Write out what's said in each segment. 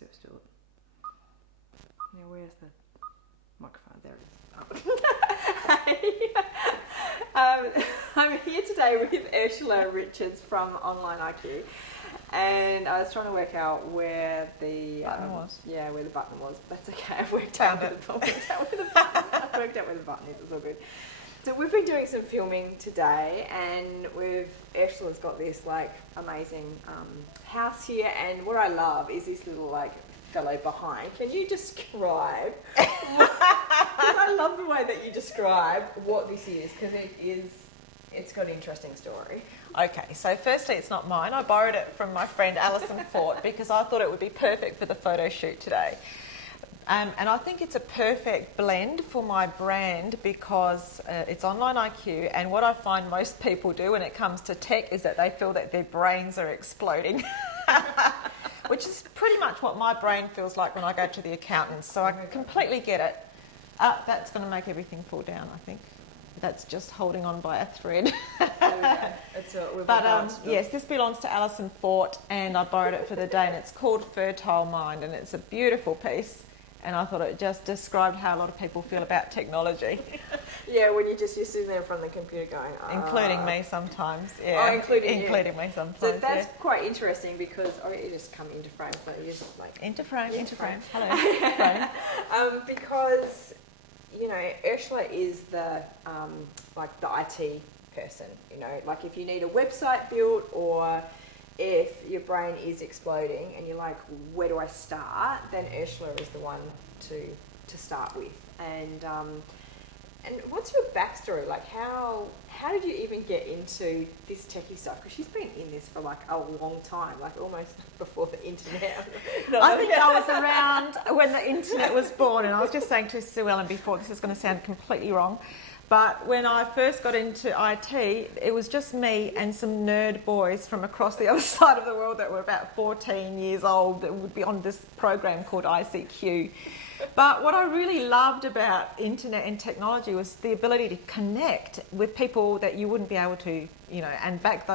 Let's do it. Now, where's the microphone? There it is. Oh. I'm here today with Ursula Richards from Online IQ, and I was trying to work out where the button was. Yeah, where the button was. That's okay. I worked out where the button is. It's all good. So we've been doing some filming today, and Ursula's got this like amazing house here, and what I love is this little like fellow behind. Can you describe? Because I love the way that you describe what this is, because it's got an interesting story. Okay, so firstly, it's not mine. I borrowed it from my friend Alison Fort because I thought it would be perfect for the photo shoot today. And I think it's a perfect blend for my brand because it's Online IQ, and what I find most people do when it comes to tech is that they feel that their brains are exploding, which is pretty much what my brain feels like when I go to the accountants. So I completely get it. That's going to make everything fall down, I think. That's just holding on by a thread. Yes, this belongs to Alison Fort, and I borrowed it for the day, and it's called Fertile Mind, and it's a beautiful piece. And I thought it just described how a lot of people feel about technology. Yeah, when you're sitting there in front of the computer going... Including me sometimes, yeah. Oh, including me sometimes, so that's quite interesting because... Oh, you just come into frame, but you just like... Into frame. Hello, frame. Because, you know, Ursula is the, like the IT person, you know. Like if you need a website built or... if your brain is exploding and you're like, where do I start? Then Ursula is the one to start with. And what's your backstory? Like, how did you even get into this techie stuff? Because she's been in this for like a long time, like almost before the internet. I think I was around when the internet was born, and I was just saying to Sue Ellen before, this is going to sound completely wrong, but when I first got into IT, it was just me and some nerd boys from across the other side of the world that were about 14 years old that would be on this program called ICQ. But what I really loved about internet and technology was the ability to connect with people that you wouldn't be able to, you know, and back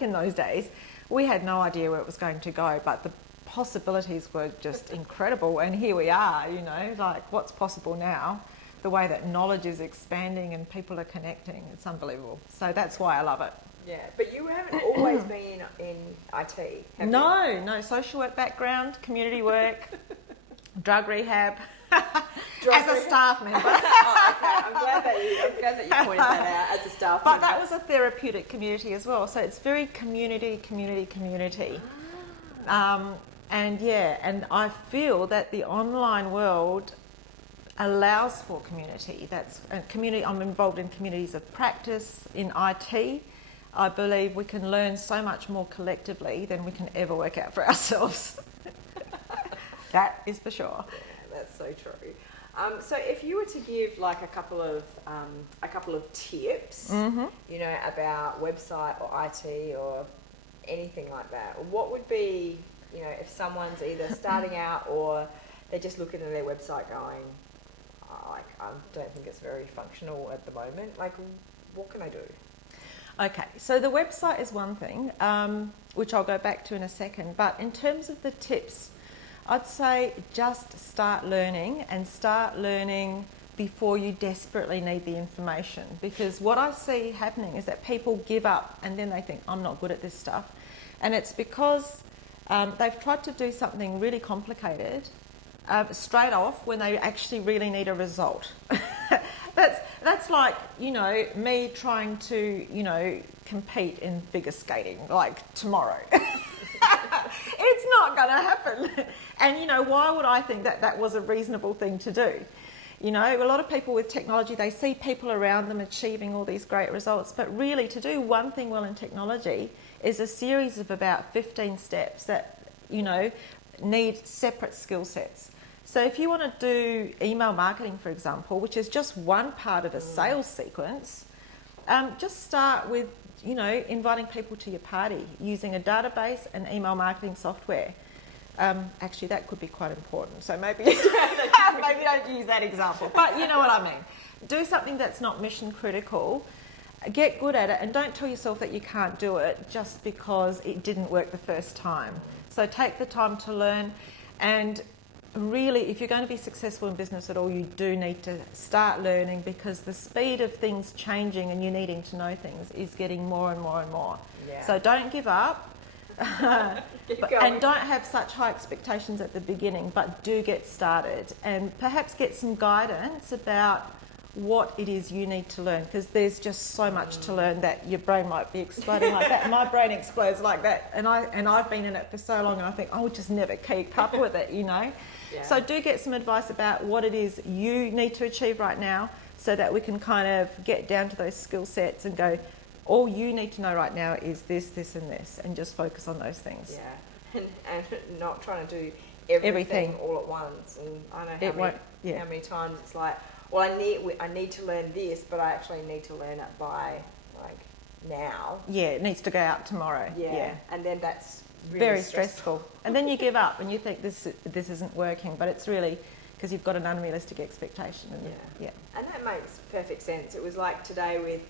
in those days, we had no idea where it was going to go, but the possibilities were just incredible. And here we are, you know, like what's possible now. The way that knowledge is expanding and people are connecting, it's unbelievable. So that's why I love it. Yeah, but you haven't always been in IT, have you? No, social work background, community work, drug rehab, as a staff member. Oh, okay. I'm glad that you pointed that out as a staff member. But that was a therapeutic community as well. So it's very community. And I feel that the online world allows for community. I'm involved in communities of practice in IT. I believe we can learn so much more collectively than we can ever work out for ourselves. That is for sure. Yeah, that's so true. So if you were to give like a couple of tips, you know, about website or IT or anything like that, what would be, you know, if someone's either starting out or they're just looking at their website going, I don't think it's very functional at the moment. Like, what can I do? Okay, so the website is one thing, which I'll go back to in a second. But in terms of the tips, I'd say just start learning before you desperately need the information. Because what I see happening is that people give up and then they think, I'm not good at this stuff. And it's because they've tried to do something really complicated straight off when they actually really need a result. That's like, you know, me trying to, you know, compete in figure skating like tomorrow. It's not going to happen. And, you know, why would I think that was a reasonable thing to do? You know, a lot of people with technology, they see people around them achieving all these great results, but really to do one thing well in technology is a series of about 15 steps that, you know, need separate skill sets. So if you want to do email marketing, for example, which is just one part of a sales sequence, just start with, you know, inviting people to your party using a database and email marketing software. Actually, that could be quite important. So maybe don't use that example. But you know what I mean. Do something that's not mission critical. Get good at it, and don't tell yourself that you can't do it just because it didn't work the first time. So take the time to learn. And really, if you're going to be successful in business at all, you do need to start learning, because the speed of things changing and you needing to know things is getting more and more and more. Yeah. So don't give up. Keep and going. don't have such high expectations at the beginning, but do get started and perhaps get some guidance about what it is you need to learn, because there's just so much to learn that your brain might be exploding like that. My brain explodes like that, and I've been in it for so long, and I think I'll just never keep up with it, you know. Yeah. So do get some advice about what it is you need to achieve right now, so that we can kind of get down to those skill sets and go, all you need to know right now is this, this and this, and just focus on those things. Yeah, and not trying to do everything all at once. And I know how many times it's like, well, I need to learn this, but I actually need to learn it by like now. Yeah, it needs to go out tomorrow. Yeah. And then that's really very stressful. And then you give up and you think this isn't working, but it's really because you've got an unrealistic expectation. And And that makes perfect sense. It was like today with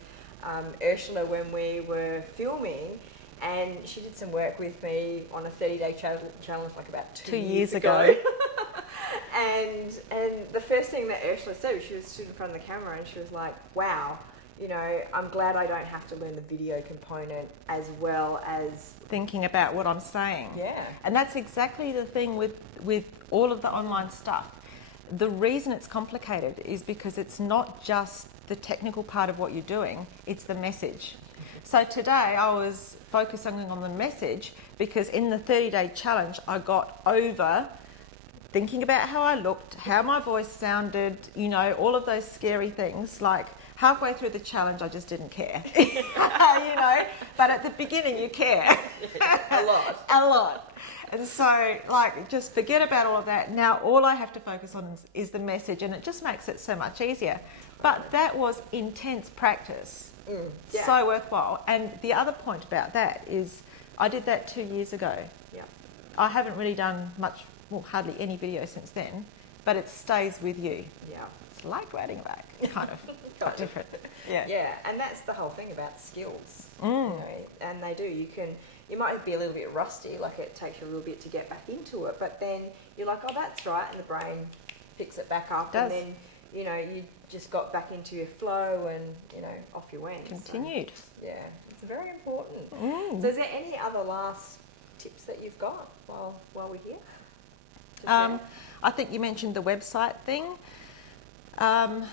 Ursula when we were filming, and she did some work with me on a 30-day challenge like about 2 years ago. and the first thing that Ursula said, she was stood in front of the camera and she was like, wow, you know, I'm glad I don't have to learn the video component as well as thinking about what I'm saying. Yeah. And that's exactly the thing with all of the online stuff. The reason it's complicated is because it's not just the technical part of what you're doing, it's the message. So today I was focusing on the message because in the 30-day challenge I got over thinking about how I looked, how my voice sounded, you know, all of those scary things. Like halfway through the challenge I just didn't care, you know, but at the beginning you care. A lot. A lot. And so, like, just forget about all of that. Now all I have to focus on is the message, and it just makes it so much easier. But that was intense practice. Yeah. So worthwhile. And the other point about that is I did that 2 years ago. Yeah. I haven't really done much, well, hardly any video since then, but it stays with you. Yeah. It's like riding a bike, kind of, but different. Yeah. Yeah, and that's the whole thing about skills. Mm. You know, and they do. You might be a little bit rusty, like it takes you a little bit to get back into it, but then you're like, oh, that's right, and the brain picks it back up, and then, you know, you just got back into your flow and, you know, off you went. Continued. So, yeah, it's very important. Mm. So is there any other last tips that you've got while we're here? I think you mentioned the website thing. That's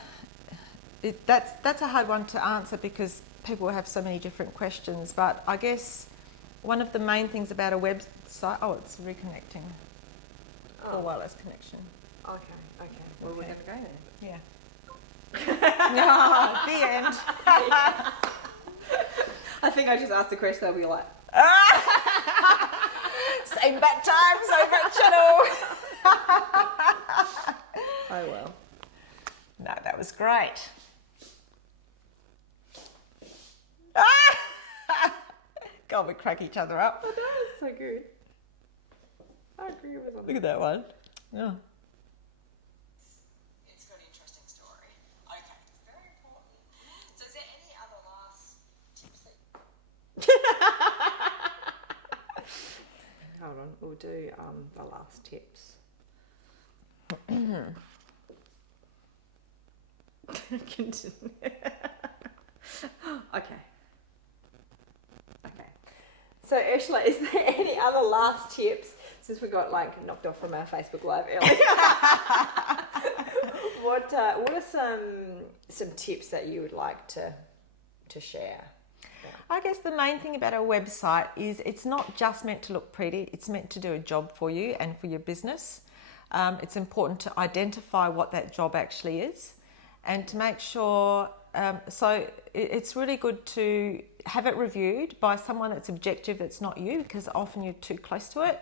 a hard one to answer because people have so many different questions, but I guess one of the main things about a website, it's reconnecting. Or wireless connection. Okay. Well, we're going to go then. Yeah. No, the end. I think I just asked the question, I'll be like, same back time, same back channel. oh well. No, that was great. God, we crack each other up. Oh, that was so good. I agree with Look at that one. Yeah. It's got an interesting story. Okay, very important. So is there any other last tips that... Hold on, we'll do the last tips. Continue. Okay. So Ursula, is there any other last tips, since we got like knocked off from our Facebook Live earlier? What are some tips that you would like to share? I guess the main thing about our website is it's not just meant to look pretty, it's meant to do a job for you and for your business. It's important to identify what that job actually is and to make sure, so it's really good to have it reviewed by someone that's objective, that's not you, because often you're too close to it,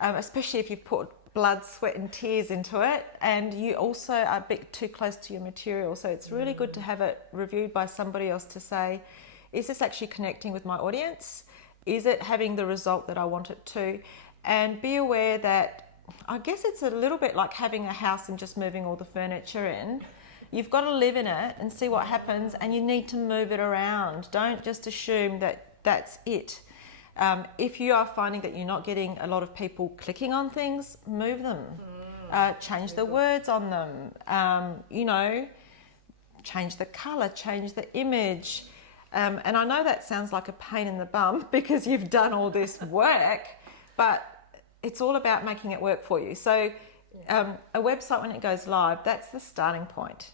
especially if you've put blood, sweat and tears into it, and you also are a bit too close to your material. So it's really good to have it reviewed by somebody else to say, is this actually connecting with my audience? Is it having the result that I want it to? And be aware that, I guess it's a little bit like having a house and just moving all the furniture in. You've got to live in it and see what happens, and you need to move it around. Don't just assume that that's it. If you are finding that you're not getting a lot of people clicking on things, move them. Change the words on them. Change the colour, change the image. And I know that sounds like a pain in the bum because you've done all this work, but it's all about making it work for you. So a website, when it goes live, that's the starting point.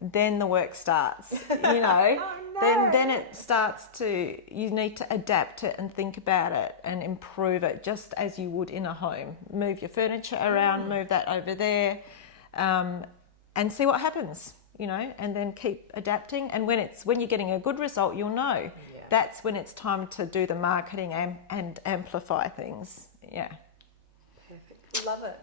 Then the work starts, then it starts to, you need to adapt it and think about it and improve it just as you would in a home. Move your furniture around, move that over there, and see what happens, and then keep adapting. And when you're getting a good result, you'll know. Yeah. That's when it's time to do the marketing and amplify things. Yeah. Perfect. Love it.